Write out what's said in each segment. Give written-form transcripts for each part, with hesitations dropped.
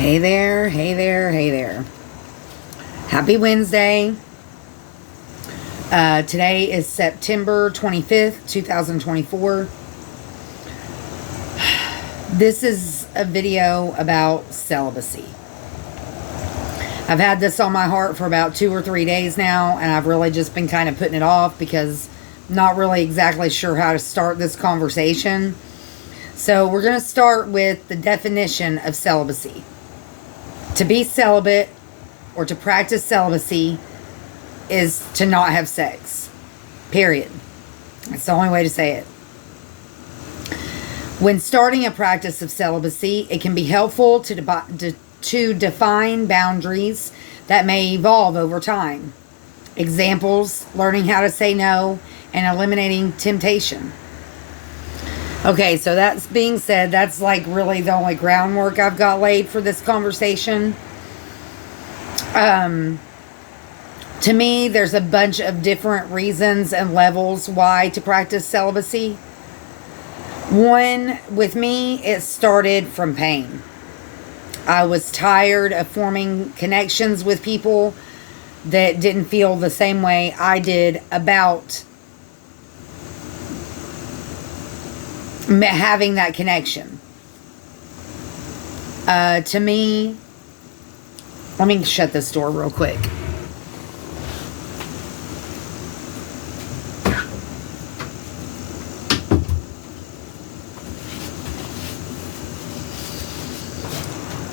Hey there, hey there, hey there. Happy Wednesday. Today is September 25th, 2024. This is a video about celibacy. I've had this on my heart for about 2 or 3 days now, and I've really just been kind of putting it off because I'm not really exactly sure how to start this conversation. So we're going to start with the definition of celibacy. To be celibate or to practice celibacy is to not have sex. Period. That's the only way to say it. When starting a practice of celibacy, it can be helpful to define boundaries that may evolve over time. Examples: learning how to say no and eliminating temptation. Okay, so that's being said, that's like really the only groundwork I've got laid for this conversation. To me, there's a bunch of different reasons and levels why to practice celibacy. One, with me, it started from pain. I was tired of forming connections with people that didn't feel the same way I did about having that connection. To me, let me shut this door real quick.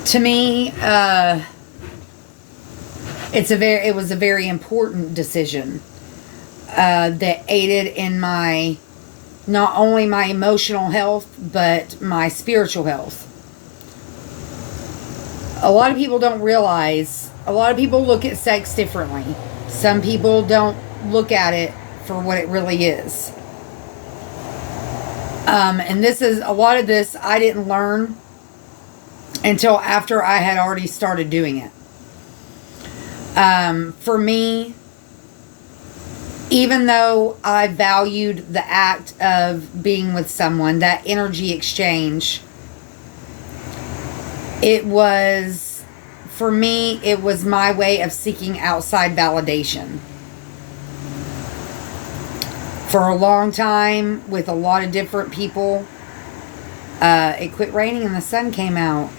To me, it was a very important decision that aided in not only my emotional health, but my spiritual health. A lot of people don't realize, a lot of people look at sex differently. Some people don't look at it for what it really is. And a lot of this I didn't learn until after I had already started doing it. For me, even though I valued the act of being with someone, that energy exchange, for me, it was my way of seeking outside validation. For a long time, with a lot of different people, it quit raining and the sun came out.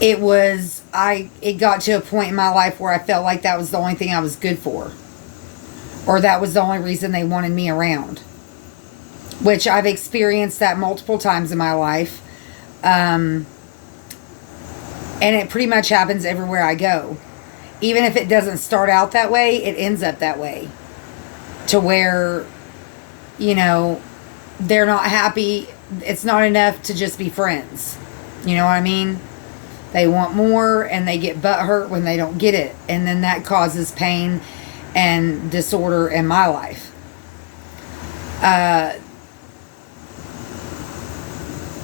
It got to a point in my life where I felt like that was the only thing I was good for. Or that was the only reason they wanted me around. Which I've experienced that multiple times in my life. And it pretty much happens everywhere I go. Even if it doesn't start out that way, it ends up that way. To where, they're not happy. It's not enough to just be friends. You know what I mean? They want more and they get butthurt when they don't get it. And then that causes pain and disorder in my life.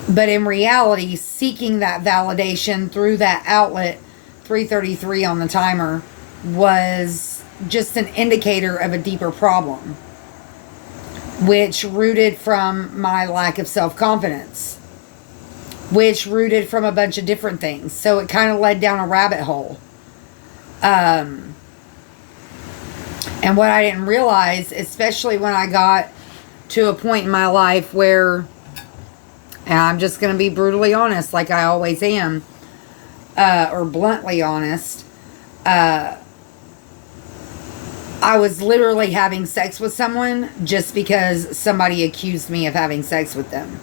But in reality, seeking that validation through that outlet, 3:33 on the timer, was just an indicator of a deeper problem, which rooted from my lack of self-confidence, which rooted from a bunch of different things. So it kind of led down a rabbit hole. And what I didn't realize, especially when I got to a point in my life where, and I'm just going to be brutally honest, like I always am, or bluntly honest, I was literally having sex with someone just because somebody accused me of having sex with them.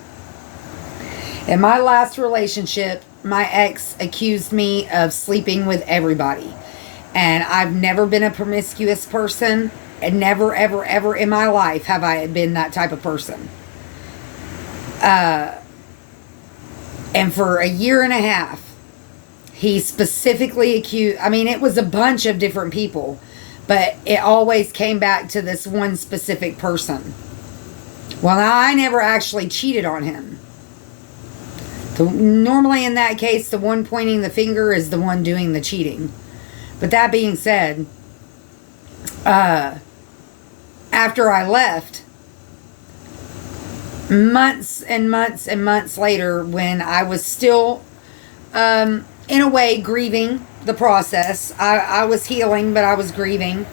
In my last relationship, my ex accused me of sleeping with everybody. And I've never been a promiscuous person. And never, ever, ever in my life have I been that type of person. And for a year and a half, he specifically accused... it was a bunch of different people. But it always came back to this one specific person. Well, now, I never actually cheated on him. Normally in that case, the one pointing the finger is the one doing the cheating. But that being said, after I left, months and months and months later, when I was still, in a way, grieving the process. I was healing, but I was grieving.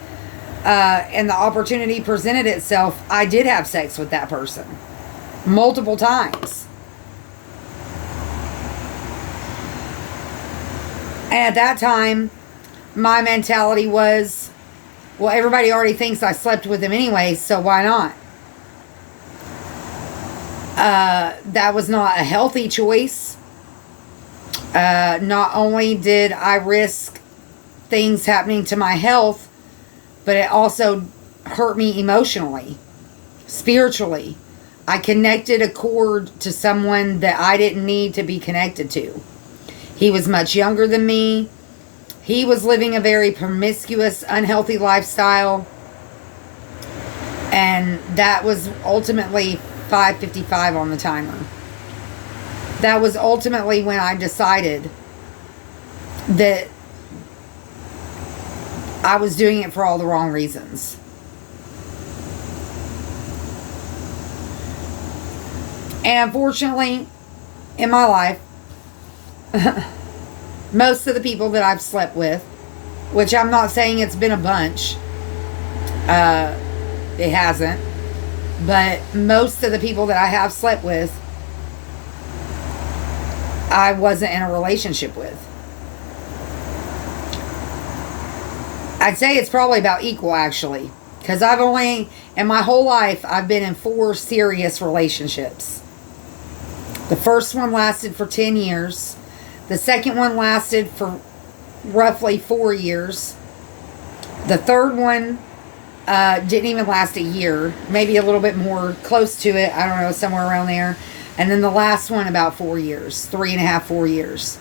And the opportunity presented itself. I did have sex with that person multiple times. And at that time, my mentality was, well, everybody already thinks I slept with him anyway, so why not? That was not a healthy choice. Not only did I risk things happening to my health, but it also hurt me emotionally, spiritually. I connected a cord to someone that I didn't need to be connected to. He was much younger than me. He was living a very promiscuous, unhealthy lifestyle. And that was ultimately 5:55 on the timer. That was ultimately when I decided that I was doing it for all the wrong reasons. And unfortunately, in my life, most of the people that I've slept with, which I'm not saying it's been a bunch, it hasn't, but most of the people that I have slept with, I wasn't in a relationship with. I'd say it's probably about equal, actually, because I've only, in my whole life, I've been in 4 serious relationships. The first one lasted for 10 years. The second one lasted for roughly 4 years. The third one didn't even last a year. Maybe a little bit more, close to it. I don't know, somewhere around there. And then the last one about 4 years. 3.5, 4 years.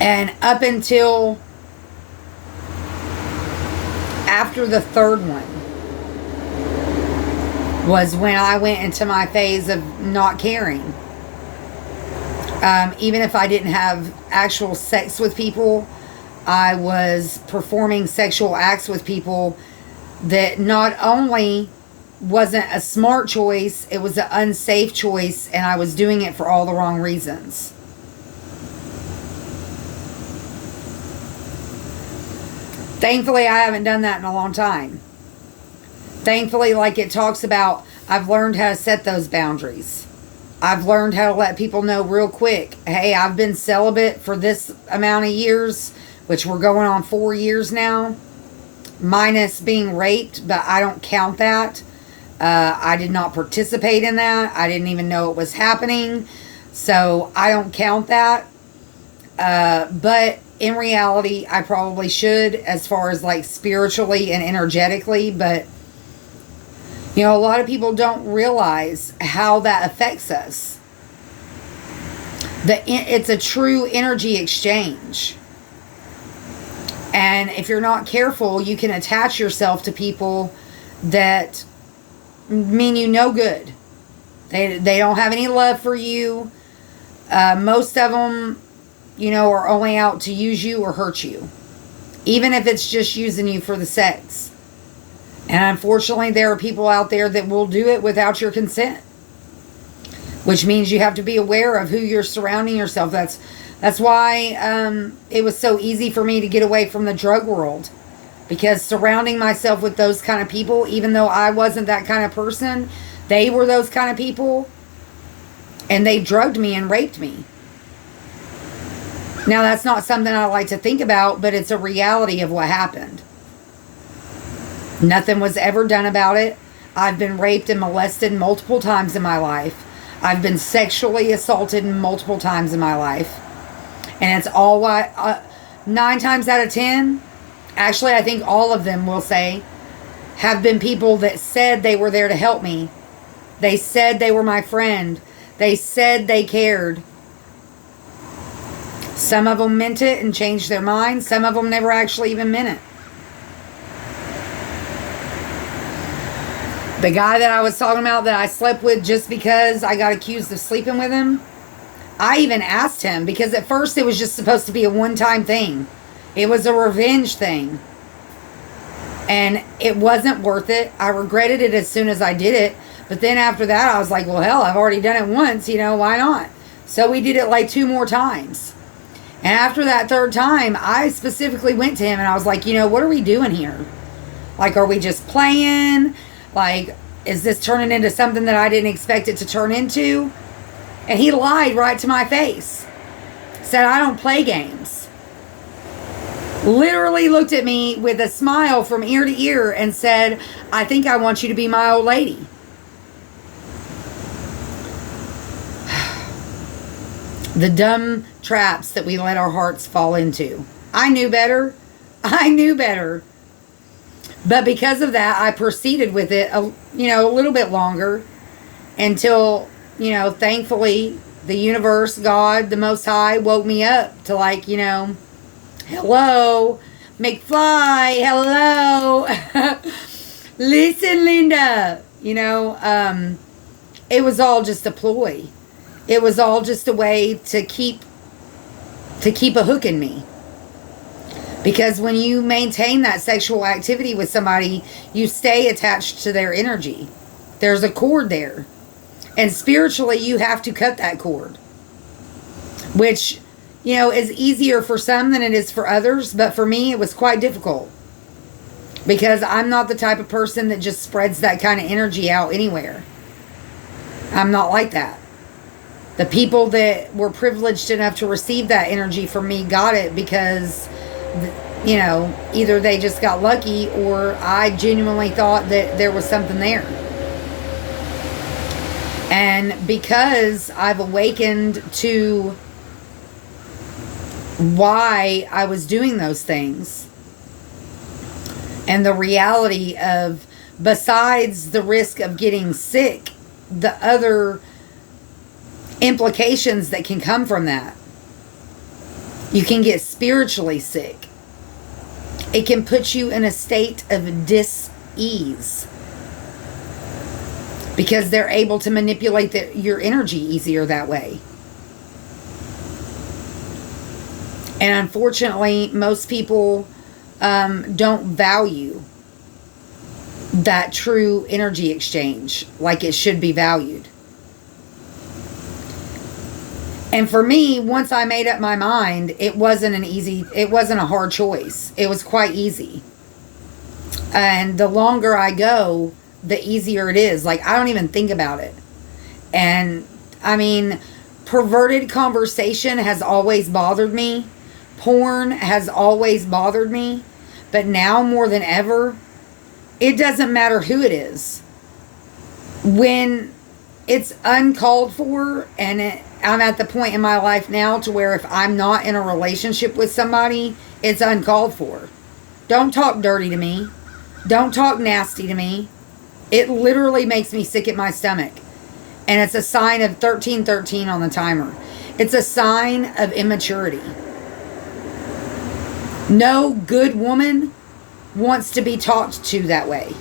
And up until after the third one was when I went into my phase of not caring. Even if I didn't have actual sex with people, I was performing sexual acts with people that not only wasn't a smart choice, it was an unsafe choice, and I was doing it for all the wrong reasons. Thankfully, I haven't done that in a long time. Thankfully, like it talks about, I've learned how to set those boundaries. I've learned how to let people know real quick, hey, I've been celibate for this amount of years, which we're going on 4 years now, minus being raped, but I don't count that. I did not participate in that. I didn't even know it was happening, so I don't count that. But in reality, I probably should, as far as like spiritually and energetically, but you know, a lot of people don't realize how that affects us. It's a true energy exchange. And if you're not careful, you can attach yourself to people that mean you no good. They don't have any love for you. Most of them, you know, are only out to use you or hurt you. Even if it's just using you for the sex. And unfortunately, there are people out there that will do it without your consent. Which means you have to be aware of who you're surrounding yourself. That's why it was so easy for me to get away from the drug world. Because surrounding myself with those kind of people, even though I wasn't that kind of person, they were those kind of people. And they drugged me and raped me. Now, that's not something I like to think about, but it's a reality of what happened. Nothing was ever done about it. I've been raped and molested multiple times in my life. I've been sexually assaulted multiple times in my life. And it's all why 9 times out of 10, actually I think all of them will say, have been people that said they were there to help me. They said they were my friend. They said they cared. Some of them meant it and changed their mind. Some of them never actually even meant it. The guy that I was talking about that I slept with just because I got accused of sleeping with him, I even asked him, because at first it was just supposed to be a one-time thing. It was a revenge thing. And it wasn't worth it. I regretted it as soon as I did it. But then after that, I was like, well, hell, I've already done it once, why not? So we did it like 2 more times. And after that 3rd time, I specifically went to him and I was like, what are we doing here? Like, are we just playing? Like, is this turning into something that I didn't expect it to turn into? And he lied right to my face. Said, I don't play games. Literally looked at me with a smile from ear to ear and said, I think I want you to be my old lady. The dumb traps that we let our hearts fall into. I knew better. I knew better. But because of that, I proceeded with it, a little bit longer until, thankfully, the universe, God, the Most High, woke me up to like, hello, McFly, hello. Listen, Linda, it was all just a ploy. It was all just a way to keep a hook in me. Because when you maintain that sexual activity with somebody, you stay attached to their energy. There's a cord there. And spiritually, you have to cut that cord. Which, is easier for some than it is for others. But for me, it was quite difficult. Because I'm not the type of person that just spreads that kind of energy out anywhere. I'm not like that. The people that were privileged enough to receive that energy from me got it because, either they just got lucky or I genuinely thought that there was something there. And because I've awakened to why I was doing those things and the reality of, besides the risk of getting sick, the other implications that can come from that. You can get spiritually sick. It can put you in a state of dis-ease because they're able to manipulate your energy easier that way. And unfortunately, most people don't value that true energy exchange like it should be valued. And for me, once I made up my mind, it wasn't a hard choice. It was quite easy. And the longer I go, the easier it is. Like, I don't even think about it. And, perverted conversation has always bothered me. Porn has always bothered me. But now, more than ever, it doesn't matter who it is. When it's uncalled for, and I'm at the point in my life now to where if I'm not in a relationship with somebody, it's uncalled for. Don't talk dirty to me. Don't talk nasty to me. It literally makes me sick at my stomach. And it's a sign of 1313 on the timer. It's a sign of immaturity. No good woman wants to be talked to that way.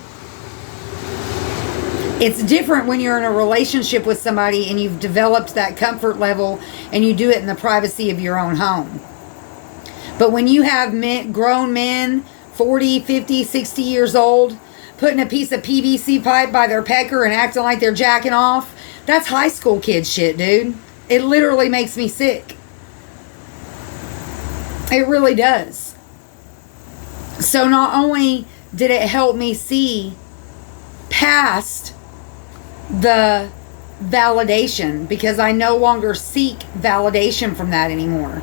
It's different when you're in a relationship with somebody and you've developed that comfort level and you do it in the privacy of your own home. But when you have grown men, 40, 50, 60 years old, putting a piece of PVC pipe by their pecker and acting like they're jacking off, that's high school kid shit, dude. It literally makes me sick. It really does. So not only did it help me see past the validation, because I no longer seek validation from that anymore.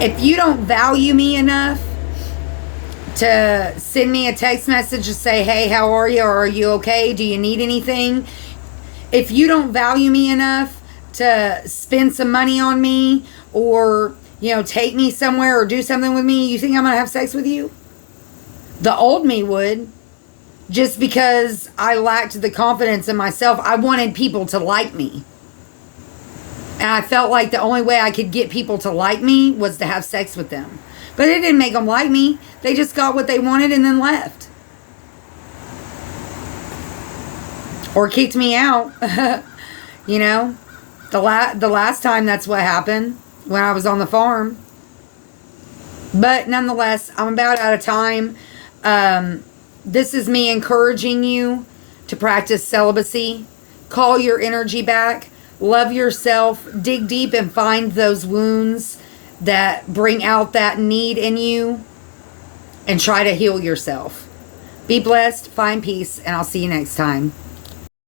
If you don't value me enough to send me a text message to say, hey, how are you? Or are you okay? Do you need anything? If you don't value me enough to spend some money on me or, take me somewhere or do something with me, you think I'm going to have sex with you? The old me would. Just because I lacked the confidence in myself. I wanted people to like me. And I felt like the only way I could get people to like me was to have sex with them. But it didn't make them like me. They just got what they wanted and then left. Or kicked me out. The last time that's what happened. When I was on the farm. But nonetheless, I'm about out of time. This is me encouraging you to practice celibacy. Call your energy back. Love yourself. Dig deep and find those wounds that bring out that need in you and try to heal yourself. Be blessed, find peace, and I'll see you next time.